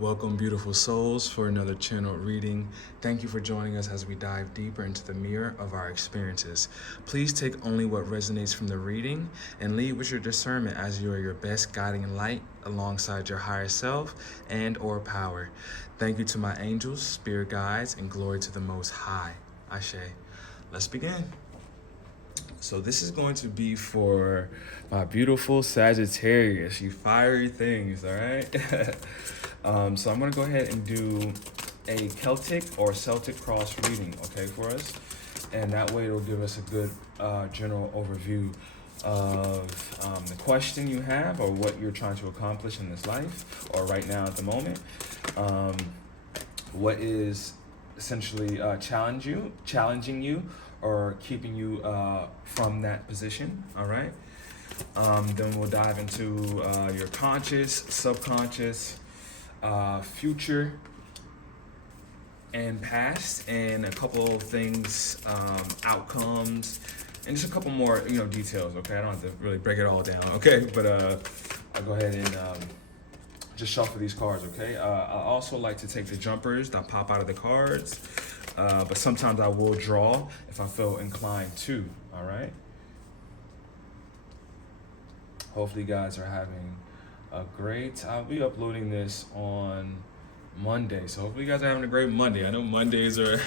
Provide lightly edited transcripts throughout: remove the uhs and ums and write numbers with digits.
Welcome, beautiful souls, for another channel reading. Thank you for joining us as we dive deeper into the mirror of our experiences. Please take only what resonates from the reading and lead with your discernment as you are your best guiding light alongside your higher self and or power. Thank you to my angels, spirit guides, and glory to the Most High. Ashe. Let's begin. So this is going to be for my beautiful Sagittarius, you fiery things, all right? So I'm going to go ahead and do a Celtic or Celtic cross reading, okay, for us. And that way it'll give us a good general overview of the question you have or what you're trying to accomplish in this life or right now at the moment. What is essentially challenging you or keeping you from that position, all right? Then we'll dive into your conscious, subconscious, future, and past, and a couple of things, outcomes, and just a couple more, details, okay? I don't have to really break it all down, okay? But I'll go ahead and just shuffle these cards, okay? I also like to take the jumpers that pop out of the cards, but sometimes I will draw if I feel inclined to, all right? Hopefully you guys are having a great, I'll be uploading this on Monday, so hopefully you guys are having a great Monday. I know Mondays are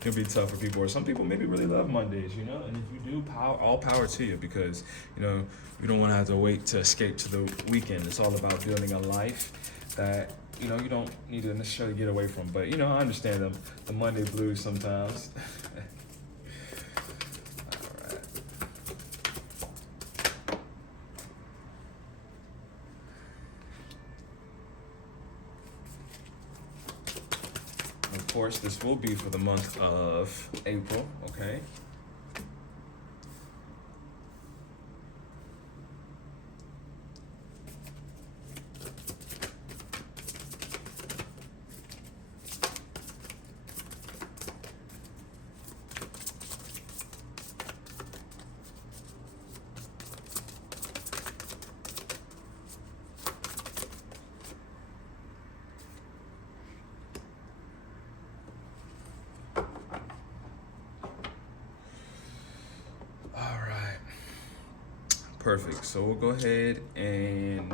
can be tough for people, or some people maybe really love Mondays, and if you do, all power to you, because you don't want to have to wait to escape to the weekend. It's all about building a life that you don't need to necessarily get away from, but I understand the Monday blues sometimes. Of course, this will be for the month of April, okay? Perfect. So we'll go ahead and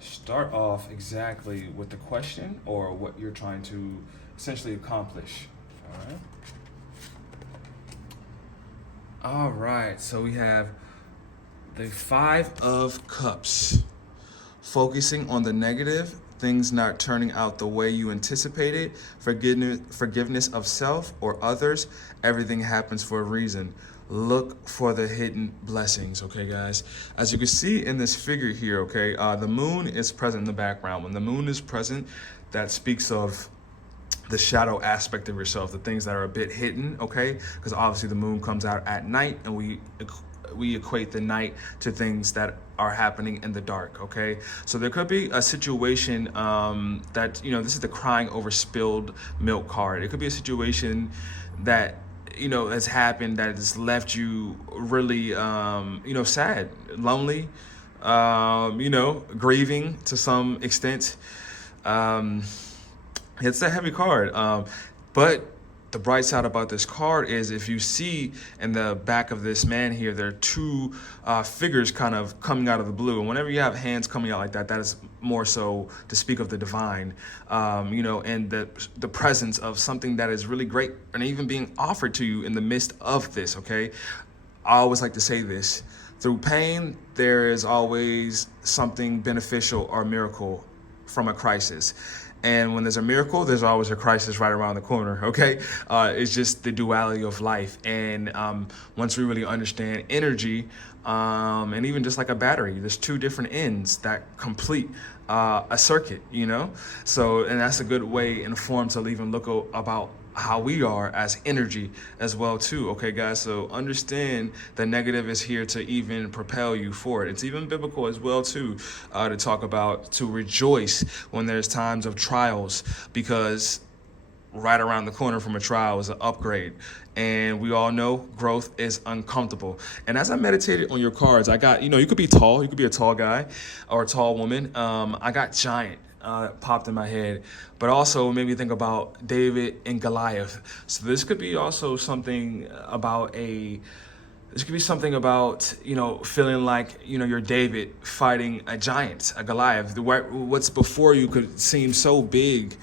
start off exactly with the question or what you're trying to essentially accomplish. All right. So we have the Five of Cups, focusing on the negative, things not turning out the way you anticipated, forgiveness of self or others. Everything happens for a reason. Look for the hidden blessings, okay, guys? As you can see in this figure here, okay, the moon is present in the background. When the moon is present, that speaks of the shadow aspect of yourself, the things that are a bit hidden, okay? Because obviously the moon comes out at night, and we equate the night to things that are happening in the dark, okay? So there could be a situation that, this is the crying over spilled milk card. It could be a situation that has happened that has left you really, sad, lonely, grieving to some extent. It's a heavy card. But the bright side about this card is if you see in the back of this man here, there are two figures kind of coming out of the blue. And whenever you have hands coming out like that, that is more so to speak of the divine, and the presence of something that is really great and even being offered to you in the midst of this, okay? I always like to say this. Through pain, there is always something beneficial or miracle from a crisis. And when there's a miracle, there's always a crisis right around the corner, okay? It's just the duality of life. And once we really understand energy, and even just like a battery, there's two different ends that complete a circuit, So, and that's a good way informed to even look about how we are as energy as well too, okay, guys? So understand the negative is here to even propel you forward. It's even biblical as well too, to talk about, to rejoice when there's times of trials, because right around the corner from a trial is an upgrade. And we all know growth is uncomfortable. And as I meditated on your cards, I got, you could be tall, you could be a tall guy or a tall woman. I got giant. popped in my head, but also made me think about David and Goliath. So this could be also something about this could be something about, feeling like, you're David fighting a giant, a Goliath. What's before you could seem so big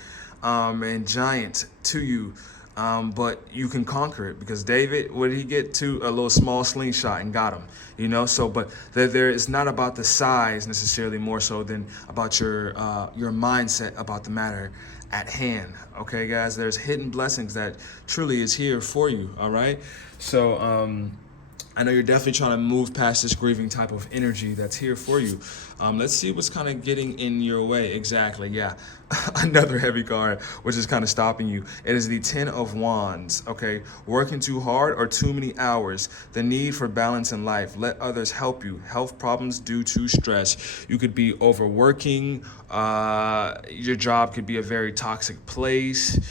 and giant to you, but you can conquer it, because David, what did he get to? A little small slingshot and got him, So, but there it's not about the size necessarily, more so than about your mindset about the matter at hand. Okay, guys, there's hidden blessings that truly is here for you. All right, so I know you're definitely trying to move past this grieving type of energy that's here for you. Let's see what's kind of getting in your way. Exactly, yeah. Another heavy card, which is kind of stopping you. It is the Ten of Wands, okay? Working too hard or too many hours. The need for balance in life. Let others help you. Health problems due to stress. You could be overworking. Your job could be a very toxic place.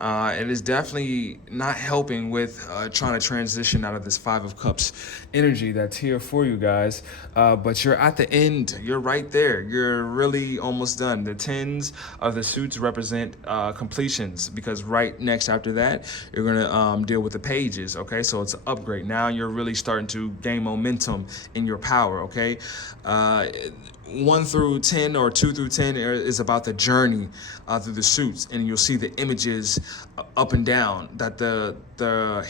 It is definitely not helping with trying to transition out of this Five of Cups energy that's here for you guys. But you're at the end. You're right there. You're really almost done. The tens of the suits represent completions, because right next after that, you're going to deal with the pages, okay? So it's an upgrade. Now you're really starting to gain momentum in your power, okay? 1 through 10 or 2 through 10 is about the journey through the suits, and you'll see the images up and down that the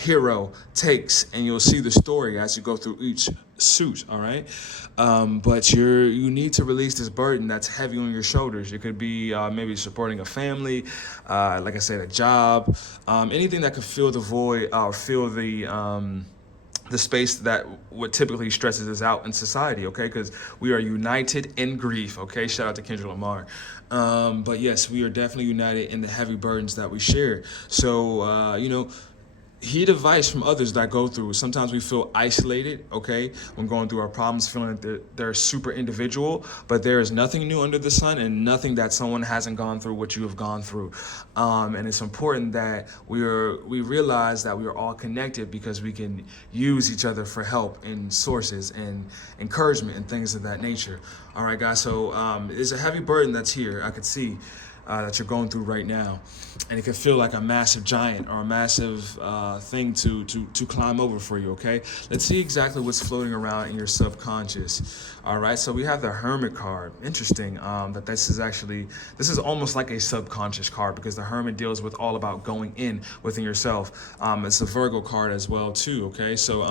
hero takes, and you'll see the story as you go through each suit. All right, but you need to release this burden that's heavy on your shoulders. It could be maybe supporting a family, like I said, a job, anything that could fill the void or fill the space that what typically stresses us out in society, okay? Because we are united in grief, okay? Shout out to Kendrick Lamar. But yes, we are definitely united in the heavy burdens that we share. So, heed advice from others that go through. Sometimes we feel isolated, okay, when going through our problems, feeling that they're super individual, but there is nothing new under the sun, and nothing that someone hasn't gone through what you have gone through. And it's important that we realize that we are all connected, because we can use each other for help and sources and encouragement and things of that nature. All right, guys, so there's a heavy burden that's here. I could see that you're going through right now, and it can feel like a massive giant or a massive thing to climb over for you. Okay, let's see exactly what's floating around in your subconscious. All right, so we have the Hermit card. Interesting that this is almost like a subconscious card, because the Hermit deals with all about going in within yourself. It's a Virgo card as well too. Okay, so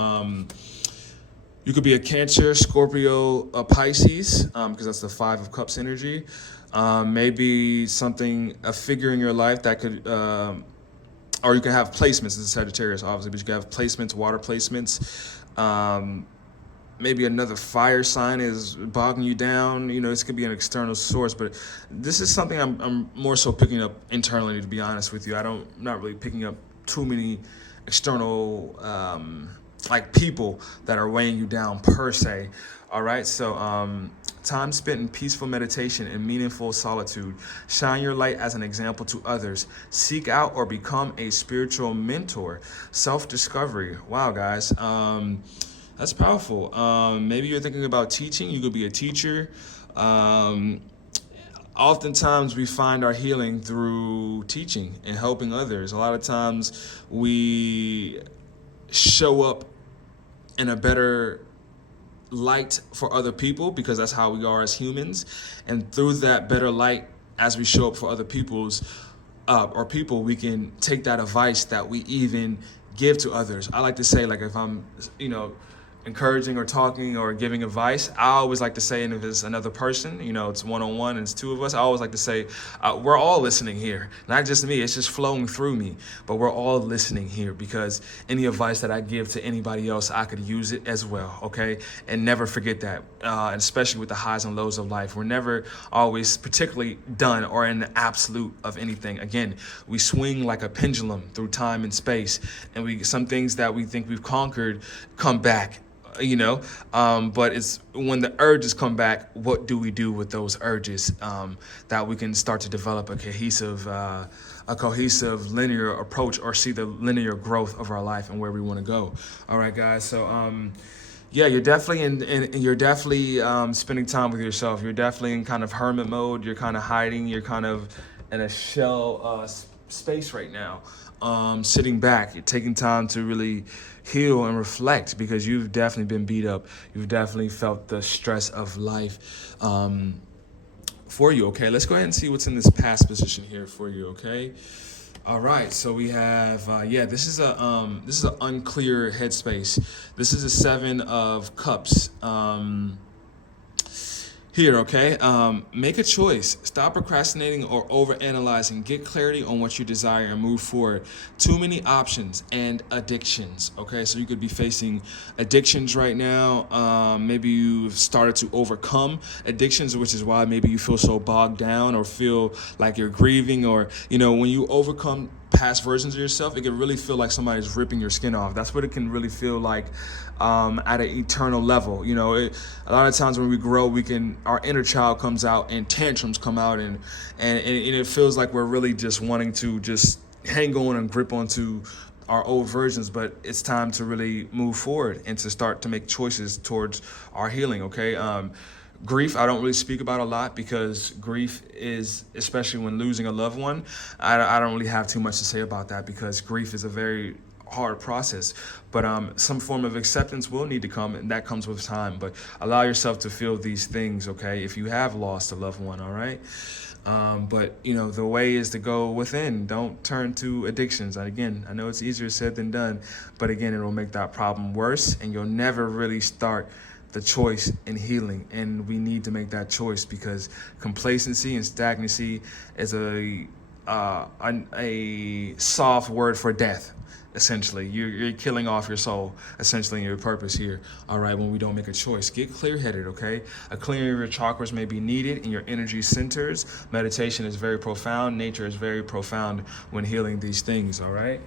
you could be a Cancer, Scorpio, a Pisces, because that's the Five of Cups energy. Maybe a figure in your life that could, or you can have placements. This is Sagittarius, obviously, but you can have placements, water placements. Maybe another fire sign is bogging you down. This could be an external source, but this is something I'm more so picking up internally, to be honest with you. I'm not really picking up too many external, like people that are weighing you down per se. All right, so time spent in peaceful meditation and meaningful solitude. Shine your light as an example to others. Seek out or become a spiritual mentor. Self-discovery. Wow, guys, that's powerful. Maybe you're thinking about teaching. You could be a teacher. Oftentimes we find our healing through teaching and helping others. A lot of times we show up in a better light for other people, because that's how we are as humans, and through that better light, as we show up for other people, we can take that advice that we even give to others. I like to say, like, if I'm encouraging or talking or giving advice, I always like to say, and if it's another person, it's one-on-one and it's two of us, I always like to say, we're all listening here. Not just me, it's just flowing through me, but we're all listening here, because any advice that I give to anybody else, I could use it as well, okay? And never forget that, and especially with the highs and lows of life. We're never always particularly done or in the absolute of anything. Again, we swing like a pendulum through time and space, and some things that we think we've conquered come back. But it's when the urges come back, what do we do with those urges, that we can start to develop a cohesive linear approach, or see the linear growth of our life and where we want to go. All right, guys, so Yeah, you're definitely you're definitely spending time with yourself. You're definitely in kind of hermit mode. You're kind of hiding. You're kind of in a shell space right now, sitting back. You're taking time to really heal and reflect because you've definitely been beat up. You've definitely felt the stress of life. For you, okay? Let's go ahead and see what's in this past position here for you, okay? All right, so we have yeah. This is an unclear headspace. This is a 7 of Cups. Here, okay? Make a choice. Stop procrastinating or overanalyzing. Get clarity on what you desire and move forward. Too many options and addictions, okay? So you could be facing addictions right now. Maybe you've started to overcome addictions, which is why maybe you feel so bogged down or feel like you're grieving, or, you know, when you overcome past versions of yourself, it can really feel like somebody's ripping your skin off. That's what it can really feel like at an eternal level. You know, a lot of times when we grow, our inner child comes out and tantrums come out, and it feels like we're really just wanting to just hang on and grip onto our old versions, but it's time to really move forward and to start to make choices towards our healing, okay? Grief, I don't really speak about a lot because grief is, especially when losing a loved one, I don't really have too much to say about that because grief is a very hard process. But some form of acceptance will need to come, and that comes with time. But allow yourself to feel these things, okay, if you have lost a loved one, all right? But, you know, the way is to go within. Don't turn to addictions. And again, I know it's easier said than done, but again, it'll make that problem worse, and you'll never really start the choice in healing. And we need to make that choice because complacency and stagnancy is a soft word for death. Essentially, you're killing off your soul, essentially, in your purpose here. All right, when we don't make a choice, get clear-headed, okay? A clearing of your chakras may be needed in your energy centers. Meditation is very profound. Nature is very profound when healing these things, all right?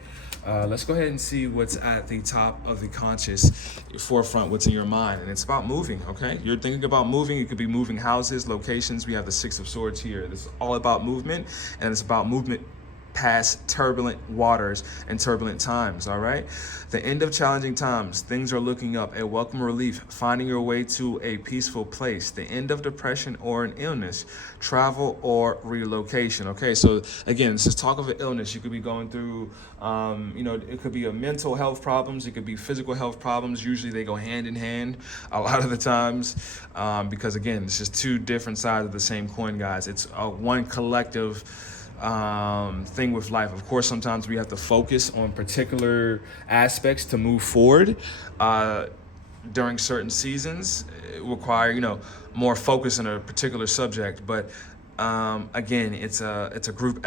Let's go ahead and see what's at the top of the conscious forefront, what's in your mind. And it's about moving, okay? You're thinking about moving. You could be moving houses, locations. We have the 6 of Swords here. This is all about movement, and it's about movement past turbulent waters and turbulent times, all right? The end of challenging times. Things are looking up. A welcome relief. Finding your way to a peaceful place. The end of depression or an illness. Travel or relocation, okay? So again, this is talk of an illness. You could be going through, you know, it could be a mental health problems. It could be physical health problems. Usually they go hand in hand a lot of the times because, again, it's just two different sides of the same coin, guys. It's one collective thing with life. Of course, sometimes we have to focus on particular aspects to move forward. During certain seasons, it require, you know, more focus on a particular subject. But again, it's a group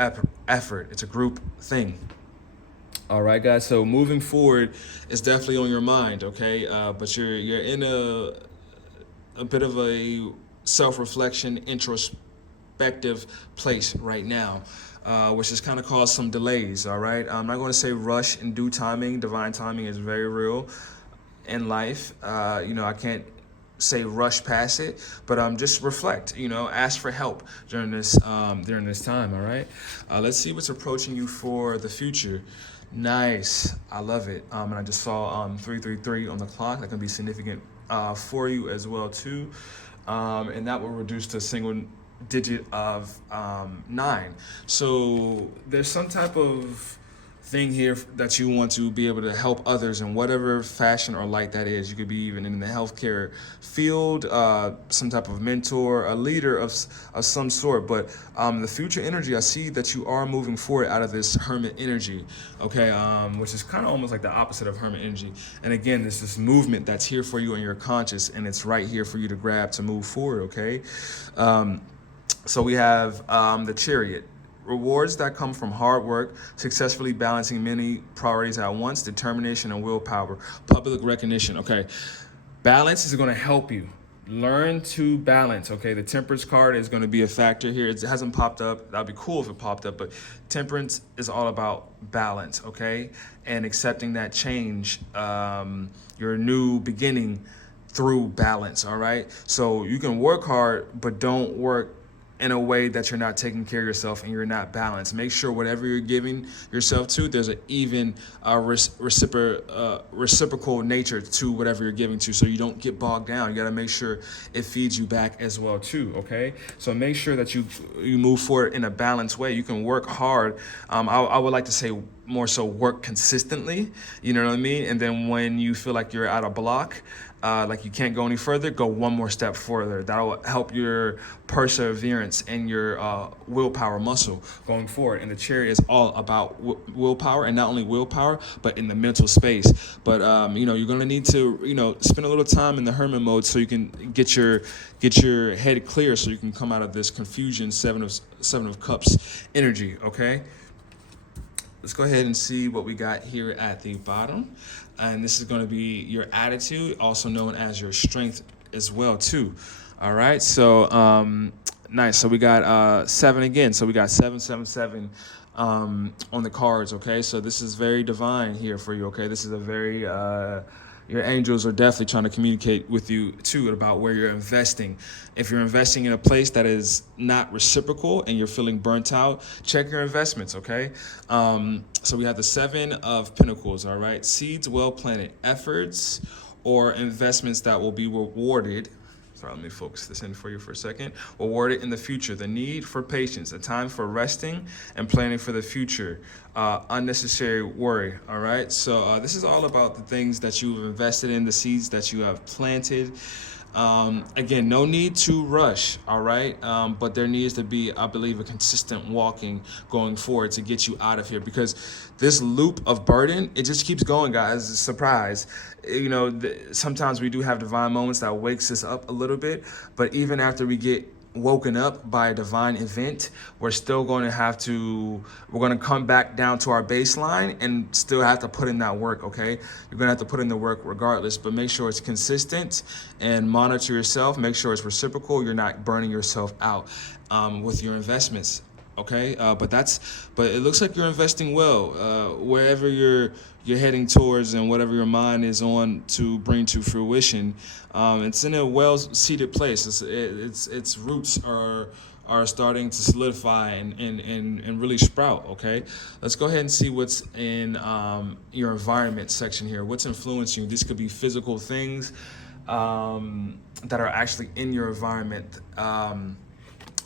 effort. It's a group thing. All right, guys. So moving forward is definitely on your mind, okay? But you're in a bit of a self-reflection, introspective place right now, which has kind of caused some delays, all right? I'm not going to say rush and due timing. Divine timing is very real in life. You know, I can't say rush past it, but just reflect, you know, ask for help during this time, all right? Let's see what's approaching you for the future. Nice. I love it. And I just saw 333 on the clock. That can be significant for you as well, too. And that will reduce to a single digit of 9. So there's some type of thing here that you want to be able to help others in whatever fashion or light that is. You could be even in the healthcare field, some type of mentor, a leader of some sort. But the future energy, I see that you are moving forward out of this hermit energy, okay, which is kind of almost like the opposite of hermit energy. And again, there's this movement that's here for you in your conscious, and it's right here for you to grab to move forward, okay? So we have the Chariot. Rewards that come from hard work, successfully balancing many priorities at once, determination and willpower, public recognition. Okay, balance is going to help you. Learn to balance, okay? The Temperance card is going to be a factor here. It hasn't popped up. That'd be cool if it popped up, but Temperance is all about balance, okay? And accepting that change, your new beginning through balance, all right? So you can work hard, but don't work in a way that you're not taking care of yourself and you're not balanced. Make sure whatever you're giving yourself to, there's an even reciprocal nature to whatever you're giving to, so you don't get bogged down. You got to make sure it feeds you back as well too. Okay, so make sure that you move forward in a balanced way. You can work hard. I would like to say more so work consistently. You know what I mean? And then when you feel like you're at a block, like you can't go any further, go one more step further. That'll help your perseverance and your willpower muscle going forward. And the Chariot is all about willpower, and not only willpower, but in the mental space. But you're gonna need to spend a little time in the hermit mode so you can get your head clear, so you can come out of this confusion, seven of cups energy. Okay. Let's go ahead and see what we got here at the bottom. And this is going to be your attitude, also known as your strength as well too. All right, so nice. So we got 7 again. So we got 777 on the cards. Okay, so this is very divine here for you. Okay, this is a very your angels are definitely trying to communicate with you too about where you're investing. If you're investing in a place that is not reciprocal and you're feeling burnt out, check your investments, okay? So we have the 7 of Pentacles, all right? Seeds well planted, efforts or investments that will be rewarded. Sorry, let me focus this in for you for a second. Rewarded in the future. The need for patience, a time for resting and planning for the future. Unnecessary worry, all right? So this is all about the things that you've invested in, the seeds that you have planted. Again, no need to rush, all right? But there needs to be, I believe, a consistent walking going forward to get you out of here, because this loop of burden, it just keeps going, guys. It's a surprise. Sometimes we do have divine moments that wakes us up a little bit, but even after we get woken up by a divine event, we're going to come back down to our baseline and still have to put in that work. Okay, you're gonna have to put in the work regardless, but make sure it's consistent and monitor yourself. Make sure it's reciprocal. You're not burning yourself out with your investments. Okay, but it looks like you're investing well wherever you're heading towards, and whatever your mind is on to bring to fruition. It's in a well-seated place. Its roots are starting to solidify and really sprout. Okay, let's go ahead and see what's in your environment section here. What's influencing you? This could be physical things that are actually in your environment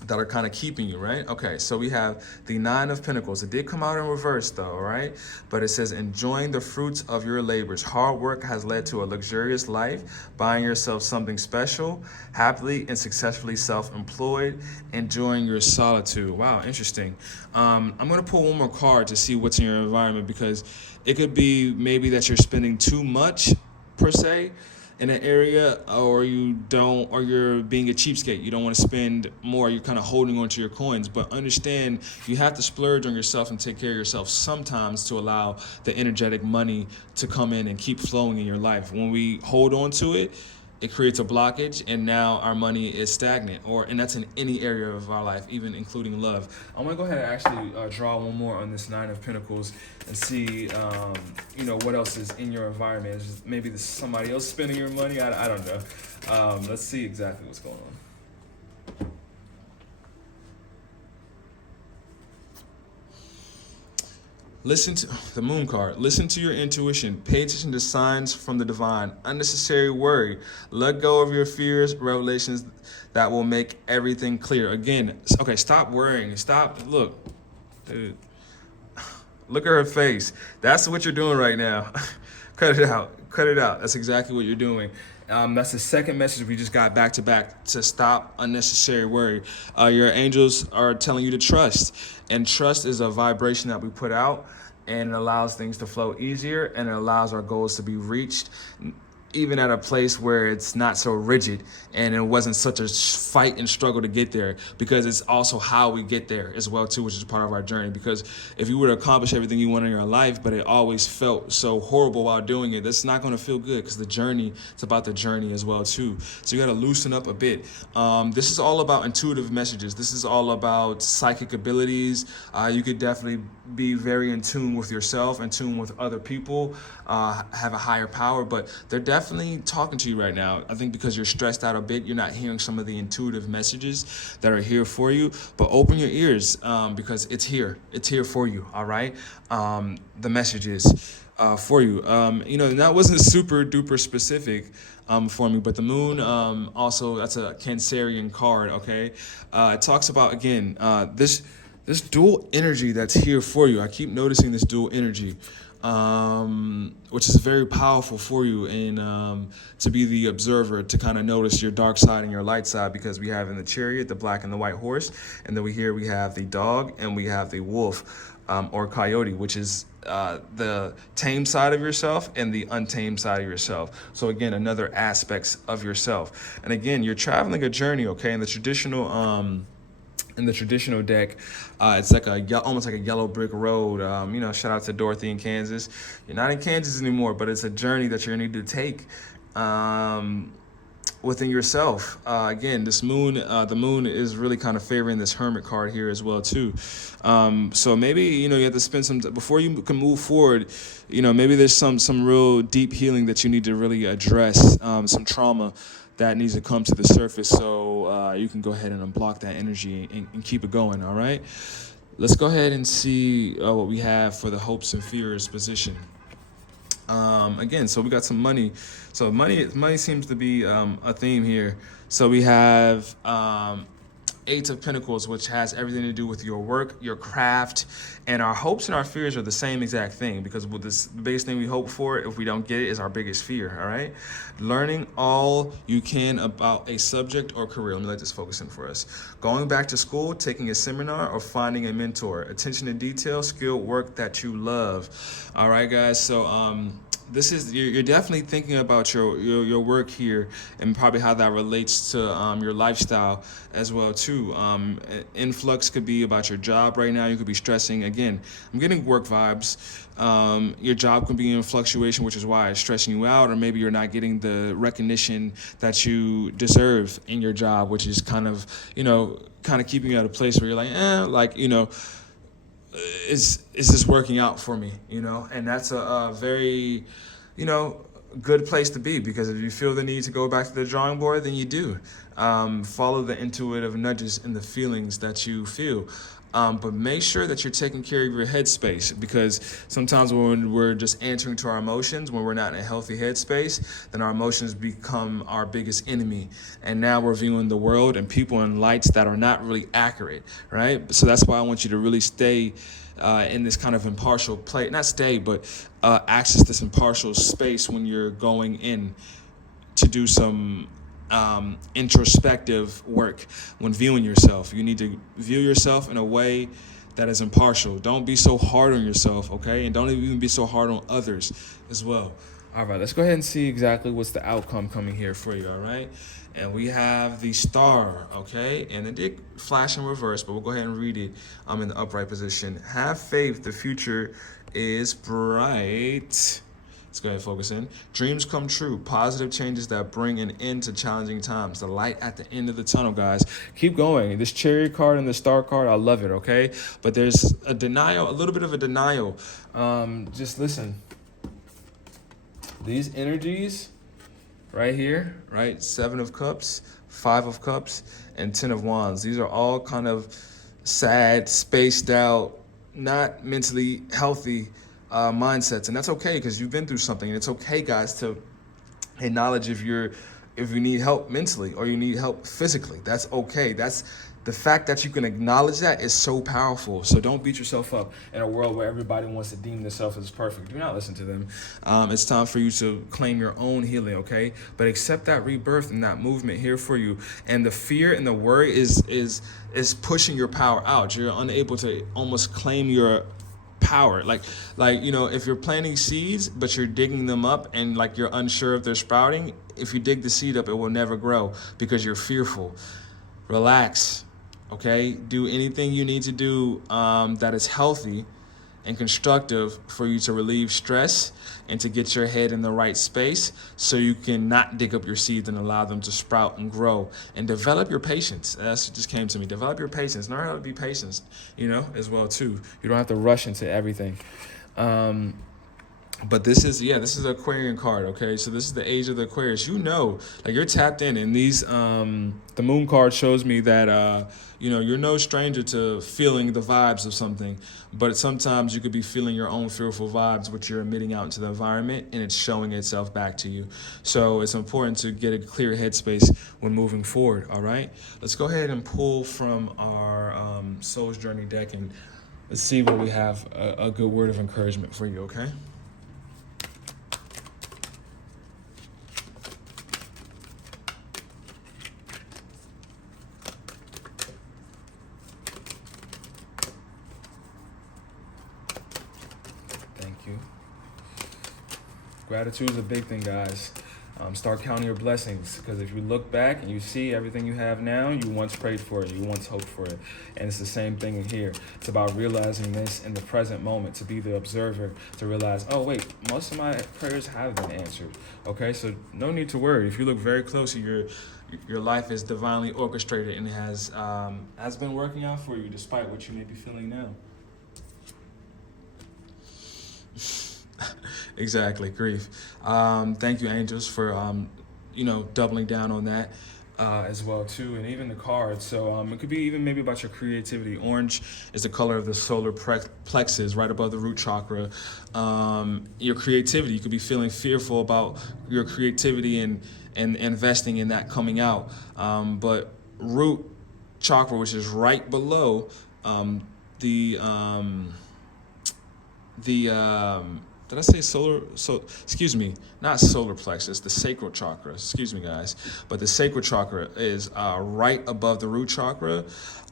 that are kind of keeping you, right? Okay, so we have the 9 of Pentacles. It did come out in reverse though, all right? But it says, enjoying the fruits of your labors. Hard work has led to a luxurious life, buying yourself something special, happily and successfully self-employed, enjoying your solitude. Wow, interesting. I'm gonna pull one more card to see what's in your environment, because it could be maybe that you're spending too much per se in an area, or you're being a cheapskate. You don't want to spend more. You're kind of holding on to your coins. But understand, you have to splurge on yourself and take care of yourself sometimes to allow the energetic money to come in and keep flowing in your life. When we hold on to it, it creates a blockage, and now our money is stagnant. And that's in any area of our life, even including love. I'm gonna go ahead and actually draw one more on this 9 of Pentacles and see, what else is in your environment. Maybe this somebody else spending your money. I don't know. Let's see exactly what's going on. Listen to the Moon card. Listen to your intuition. Pay attention to signs from the divine. Unnecessary worry. Let go of your fears, revelations that will make everything clear. Again, okay, stop worrying. Look, dude. Look at her face. That's what you're doing right now. Cut it out. That's exactly what you're doing. That's the second message we just got back to back, to stop unnecessary worry. Your angels are telling you to trust, and trust is a vibration that we put out, and it allows things to flow easier, and it allows our goals to be reached, even at a place where it's not so rigid and it wasn't such a fight and struggle to get there, because it's also how we get there as well too, which is part of our journey. Because if you were to accomplish everything you want in your life, but it always felt so horrible while doing it, that's not going to feel good, because the journey, it's about the journey as well too. So you got to loosen up a bit. This is all about intuitive messages. This is all about psychic abilities. You could definitely be very in tune with yourself, in tune with other people, have a higher power, but they're definitely definitely talking to you right now. I think because you're stressed out a bit, you're not hearing some of the intuitive messages that are here for you. But open your ears, because it's here. It's here for you, all right? The messages for you. You know, and that wasn't super duper specific for me, but the moon, also, that's a Cancerian card, okay? It talks about, again, this dual energy that's here for you. I keep noticing this dual energy, which is very powerful for you, and to be the observer, to kind of notice your dark side and your light side, because we have in the chariot the black and the white horse, and then we have the dog and we have the wolf, or coyote, which is the tame side of yourself and the untamed side of yourself. So again, another aspects of yourself. And again, you're traveling a journey, okay? In the traditional deck, it's like almost like a yellow brick road. You know, shout out to Dorothy in Kansas. You're not in Kansas anymore, but it's a journey that you're going to need to take within yourself. Again, this moon, the moon is really kind of favoring this Hermit card here as well too. So maybe, you know, you have to spend some, before you can move forward, you know, maybe there's some real deep healing that you need to really address, some trauma that needs to come to the surface, so you can go ahead and unblock that energy and keep it going, all right? Let's go ahead and see what we have for the hopes and fears position. Again, so we got some money. So money seems to be a theme here. So we have Eight of Pentacles, which has everything to do with your work, your craft, and our hopes and our fears are the same exact thing, because with this, the biggest thing we hope for, if we don't get it, is our biggest fear, all right? Learning all you can about a subject or career. Let me let this focus in for us. Going back to school, taking a seminar, or finding a mentor. Attention to detail, skilled work that you love. All right, guys, so this is, you're definitely thinking about your work here, and probably how that relates to your lifestyle as well too. Influx could be about your job right now. You could be stressing. Again, I'm getting work vibes. Your job could be in fluctuation, which is why it's stressing you out, or maybe you're not getting the recognition that you deserve in your job, which is kind of, you know, kind of keeping you at a place where you're like, you know, is this working out for me, you know? And that's a very, you know, good place to be, because if you feel the need to go back to the drawing board, then you do. Follow the intuitive nudges and the feelings that you feel. But make sure that you're taking care of your headspace, because sometimes when we're just answering to our emotions, when we're not in a healthy headspace, then our emotions become our biggest enemy. And now we're viewing the world and people in lights that are not really accurate, right? So that's why I want you to really stay in this kind of impartial place, not stay, but access this impartial space when you're going in to do some introspective work. When viewing yourself, you need to view yourself in a way that is impartial. Don't be so hard on yourself, okay? And don't even be so hard on others as well. All right, let's go ahead and see exactly what's the outcome coming here for you, all right? And we have the Star, okay? And it did flash in reverse, but we'll go ahead and read it in the upright position. Have faith, the future is bright. Let's go ahead and focus in. Dreams come true. Positive changes that bring an end to challenging times. The light at the end of the tunnel, guys. Keep going. This Chariot card and the Star card, I love it, okay? But there's a denial, a little bit of a denial. Just listen. These energies right here, right? 7 of Cups, 5 of Cups, and 10 of Wands. These are all kind of sad, spaced out, not mentally healthy mindsets, and that's okay, because you've been through something. And it's okay, guys, to acknowledge if you need help mentally or you need help physically. That's okay. That's the fact that you can acknowledge that is so powerful. So don't beat yourself up in a world where everybody wants to deem themselves as perfect. Do not listen to them. It's time for you to claim your own healing, okay? But accept that rebirth and that movement here for you. And the fear and the worry is pushing your power out. You're unable to almost claim your power, like you know, if you're planting seeds but you're digging them up and like you're unsure if they're sprouting, if you dig the seed up, it will never grow because you're fearful. Relax, okay? Do anything you need to do that is healthy and constructive for you to relieve stress and to get your head in the right space, so you can not dig up your seeds and allow them to sprout and grow. And develop your patience. That's what just came to me. Develop your patience. Learn how to be patient, you know, as well too. You don't have to rush into everything. But this is, yeah, this is an Aquarian card, okay? So this is the age of the Aquarius. You know, like you're tapped in, and these the moon card shows me that you know, you're no stranger to feeling the vibes of something, but sometimes you could be feeling your own fearful vibes, which you're emitting out into the environment, and it's showing itself back to you. So it's important to get a clear headspace when moving forward, all right? Let's go ahead and pull from our Soul's Journey deck, and let's see where we have a good word of encouragement for you, okay? Thank you. Gratitude is a big thing, guys. Start counting your blessings, because if you look back and you see everything you have now, you once prayed for it, you once hoped for it. And it's the same thing in here. It's about realizing this in the present moment, to be the observer, to realize, oh wait, most of my prayers have been answered. Okay, so no need to worry. If you look very closely, your life is divinely orchestrated and has been working out for you despite what you may be feeling now. Exactly, grief. Thank you, angels, for you know, doubling down on that as well too, and even the cards. So it could be even maybe about your creativity. Orange is the color of the solar plexus, right above the root chakra. Your creativity. You could be feeling fearful about your creativity and investing in that coming out. But root chakra, which is right below the did I say solar? So, excuse me, not solar plexus, the sacral chakra. Excuse me, guys. But the sacral chakra is right above the root chakra.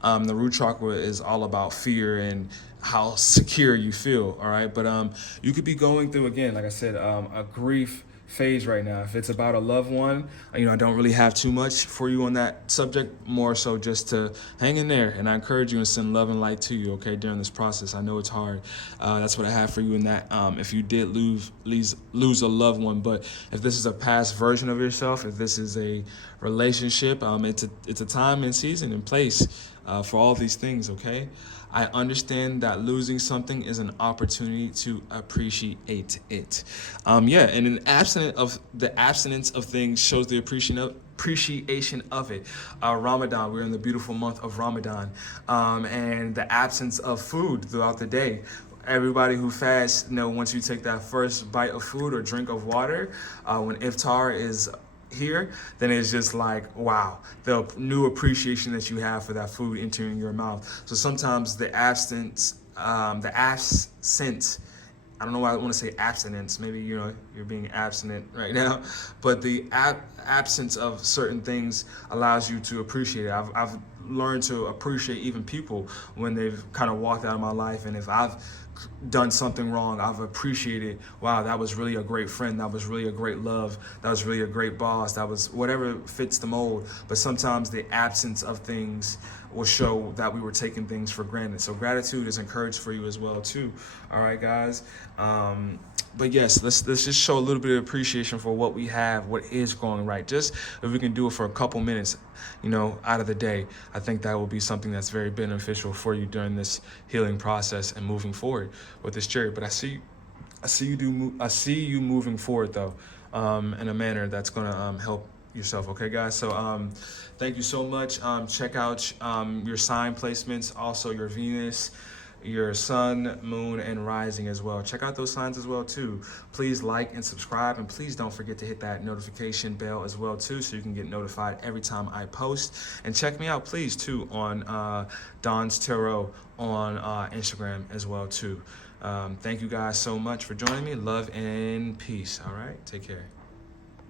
The root chakra is all about fear and how secure you feel. All right, but you could be going through, again, like I said, a grief phase right now. If it's about a loved one, you know, I don't really have too much for you on that subject, more so just to hang in there, and I encourage you and send love and light to you, okay, during this process. I know it's hard. That's what I have for you in that. If you did lose a loved one, but if this is a past version of yourself, if this is a relationship, it's a time and season and place for all these things, okay? I understand that losing something is an opportunity to appreciate it. Yeah, and the abstinence of things shows the appreciation of it. Ramadan, we're in the beautiful month of Ramadan, and the absence of food throughout the day. Everybody who fasts, you know, once you take that first bite of food or drink of water, when iftar is here, then it's just like, wow, the new appreciation that you have for that food entering your mouth. So sometimes the absence, I don't know why I want to say abstinence. Maybe, you know, you're being abstinent right now, but the absence of certain things allows you to appreciate it. I've learned to appreciate even people when they've kind of walked out of my life, and if I've done something wrong, I've appreciated, wow, that was really a great friend, that was really a great love, that was really a great boss, that was whatever fits the mold. But sometimes the absence of things will show that we were taking things for granted. So gratitude is encouraged for you as well too. All right, guys. But yes, let's just show a little bit of appreciation for what we have, what is going right. Just if we can do it for a couple minutes, you know, out of the day, I think that will be something that's very beneficial for you during this healing process and moving forward with this chariot. But I see you moving forward though, in a manner that's gonna help yourself. Okay, guys. So thank you so much. Check out your sign placements, also your Venus, your sun, moon, and rising as well. Check out those signs as well too. Please like and subscribe, and please don't forget to hit that notification bell as well too, so you can get notified every time I post. And check me out please too on Donstarot on Instagram as well too. Thank you guys so much for joining me. Love and peace. All right, take care.